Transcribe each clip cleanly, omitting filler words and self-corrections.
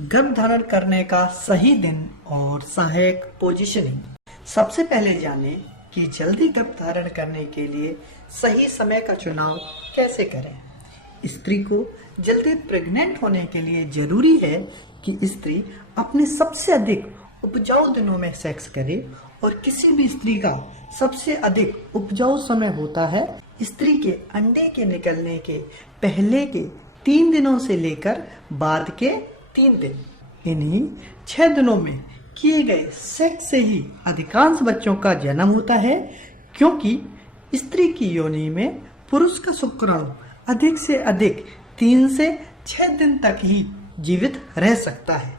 गर्भ धारण करने का सही दिन और सहायक पोजीशनिंग। सबसे पहले जानें कि जल्दी गर्भ धारण करने के लिए सही समय का चुनाव कैसे करें। स्त्री को जल्दी प्रेग्नेंट होने के लिए जरूरी है कि स्त्री अपने सबसे अधिक उपजाऊ दिनों में सेक्स करे, और किसी भी स्त्री का सबसे अधिक उपजाऊ समय होता है स्त्री के अंडे के निकलने के पहले के 3 दिनों से लेकर बाद के 3 दिन। इन्हीं 6 दिनों में किए गए सेक्स से ही अधिकांश बच्चों का जन्म होता है, क्योंकि स्त्री की योनि में पुरुष का शुक्राणु अधिक से अधिक 3 से 6 दिन तक ही जीवित रह सकता है।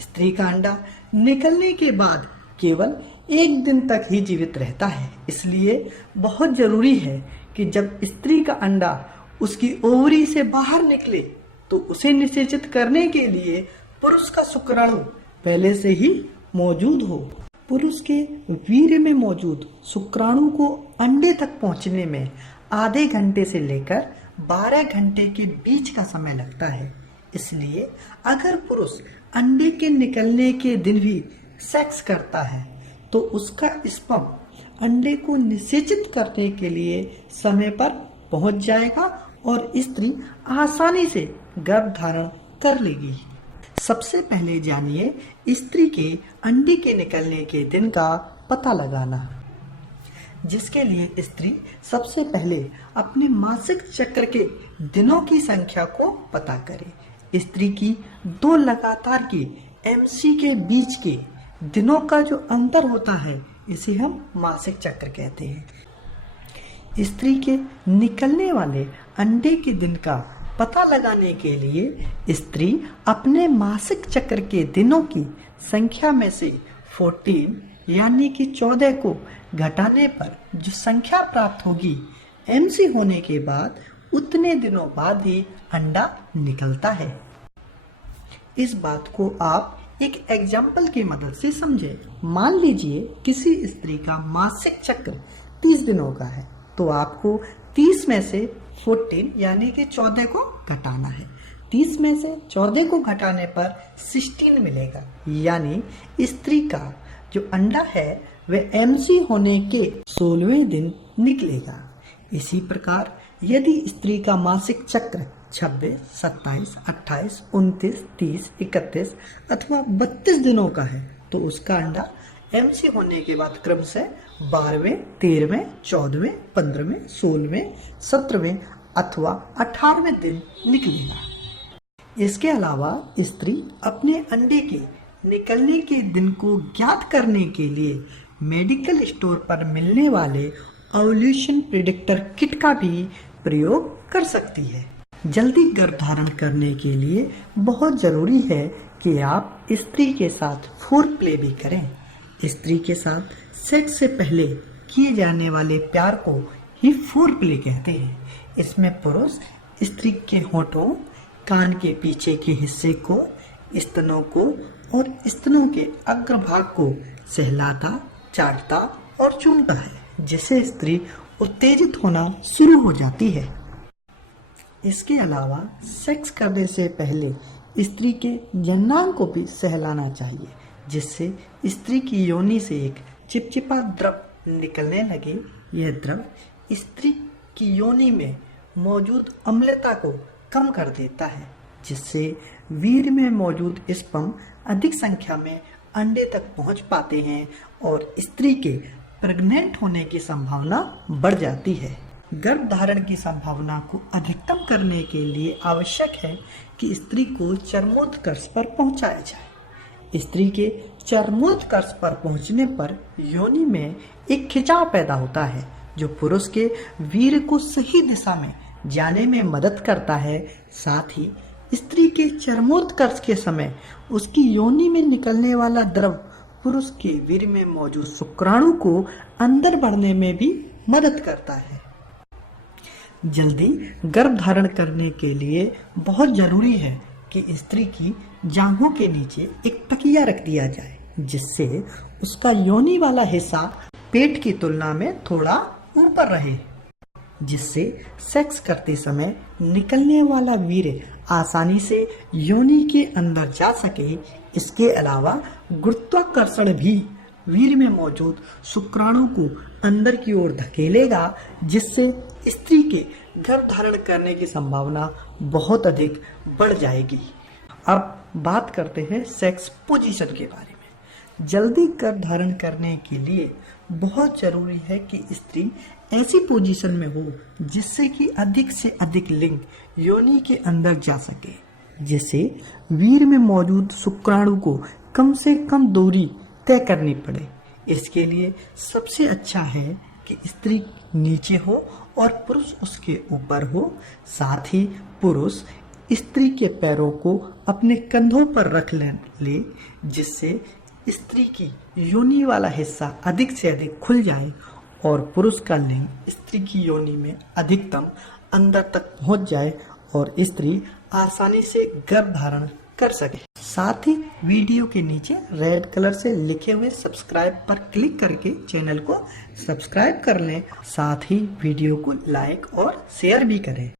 स्त्री का अंडा निकलने के बाद केवल 1 दिन तक ही जीवित रहता है। इसलिए बहुत जरूरी है कि जब स्त्री का अंडा उसकी ओवरी से बाहर निकले तो उसे निषेचित करने के लिए पुरुष का शुक्राणु पहले से ही मौजूद हो। पुरुष के वीर्य में मौजूद शुक्राणु को अंडे तक पहुंचने में आधे घंटे से लेकर 12 घंटे के बीच का समय लगता है। इसलिए अगर पुरुष अंडे के निकलने के दिन भी सेक्स करता है तो उसका स्पर्म अंडे को निषेचित करने के लिए समय पर पहुंच जाएगा और स्त्री आसानी से गर्भ धारण कर लेगी। सबसे पहले जानिए स्त्री के अंडे के निकलने के दिन का पता लगाना, जिसके लिए स्त्री सबसे पहले अपने मासिक चक्र के दिनों की संख्या को पता करे। स्त्री की 2 लगातार की MC के बीच के दिनों का जो अंतर होता है इसे हम मासिक चक्र कहते हैं। स्त्री के निकलने वाले अंडे के दिन का पता लगाने के लिए स्त्री अपने मासिक चक्र के दिनों की संख्या में से 14 यानी कि 14 को घटाने पर जो संख्या प्राप्त होगी MC होने के बाद उतने दिनों बाद ही अंडा निकलता है। इस बात को आप एक एग्जाम्पल की मदद से समझें। मान लीजिए किसी स्त्री का मासिक चक्र 30 दिनों का है, तो आपको 30 में से 14 यानी कि 14 को घटाना है। 30 में से 14 को घटाने पर 16 मिलेगा, यानी स्त्री का जो अंडा है वह MC होने के 16वें दिन निकलेगा। इसी प्रकार यदि स्त्री का मासिक चक्र 26, 27, 28, 29, 30, 31 अथवा 32 दिनों का है तो उसका अंडा MC होने के बाद क्रमशः 12वें, 13वें, 14वें, 15वें, 16वें, 17वें अथवा 18वें दिन निकलेगा। इसके अलावा स्त्री अपने अंडे के निकलने के दिन को ज्ञात करने के लिए मेडिकल स्टोर पर मिलने वाले ओव्यूलेशन प्रेडिक्टर किट का भी प्रयोग कर सकती है। जल्दी गर्भ धारण करने के लिए बहुत जरूरी है कि आप स्त्री के साथ फोरप्ले भी करें। स्त्री के साथ सेक्स से पहले किए जाने वाले प्यार को ही फोरप्ले कहते हैं। इसमें पुरुष स्त्री के होठों, कान के पीछे के हिस्से को, स्तनों को और स्तनों के अग्रभाग को सहलाता, चाटता और चूमता है, जिससे स्त्री उत्तेजित होना शुरू हो जाती है। इसके अलावा सेक्स करने से पहले स्त्री के जननांग को भी सहलाना चाहिए, जिससे स्त्री की योनि से एक चिपचिपा द्रव निकलने लगे। यह द्रव स्त्री की योनि में मौजूद अम्लता को कम कर देता है, जिससे वीर्य में मौजूद स्पर्म अधिक संख्या में अंडे तक पहुंच पाते हैं और स्त्री के प्रेग्नेंट होने की संभावना बढ़ जाती है। गर्भ धारण की संभावना को अधिकतम करने के लिए आवश्यक है कि स्त्री को चरमोत्कर्ष पर पहुंचाया जाए। स्त्री के चरमोत्कर्ष पर पहुंचने पर योनि में एक खिंचाव पैदा होता है, जो पुरुष के वीर्य को सही दिशा में जाने में मदद करता है। साथ ही स्त्री के चरमोत्कर्ष के समय उसकी योनि में निकलने वाला द्रव पुरुष के वीर्य में मौजूद शुक्राणु को अंदर बढ़ने में भी मदद करता है। जल्दी गर्भ धारण करने के लिए बहुत जरूरी है कि स्त्री की जांघों के नीचे एक तकिया रख दिया जाए, जिससे उसका योनि वाला हिस्सा पेट की तुलना में थोड़ा ऊपर रहे, जिससे सेक्स करते समय निकलने वाला वीर्य आसानी से योनि के अंदर जा सके। इसके अलावा गुरुत्वाकर्षण भी वीर्य में मौजूद शुक्राणु को अंदर की ओर धकेलेगा, जिससे स्त्री के गर्भ धारण करने की संभावना बहुत अधिक बढ़ जाएगी। अब बात करते हैं सेक्स पोजीशन के बारे में। जल्दी गर्भ धारण करने के लिए बहुत जरूरी है कि स्त्री ऐसी पोजीशन में हो जिससे कि अधिक से अधिक लिंग योनि के अंदर जा सके, जिससे वीर्य में मौजूद शुक्राणु को कम से कम दूरी तय करनी पड़े। इसके लिए सबसे अच्छा है कि स्त्री नीचे हो और पुरुष उसके ऊपर हो। साथ ही पुरुष स्त्री के पैरों को अपने कंधों पर रख ले, जिससे स्त्री की योनि वाला हिस्सा अधिक से अधिक खुल जाए और पुरुष का लिंग स्त्री की योनि में अधिकतम अंदर तक पहुंच जाए और स्त्री आसानी से गर्भ धारण कर सके। साथ ही वीडियो के नीचे रेड कलर से लिखे हुए सब्सक्राइब पर क्लिक करके चैनल को सब्सक्राइब कर लें। साथ ही वीडियो को लाइक और शेयर भी करें।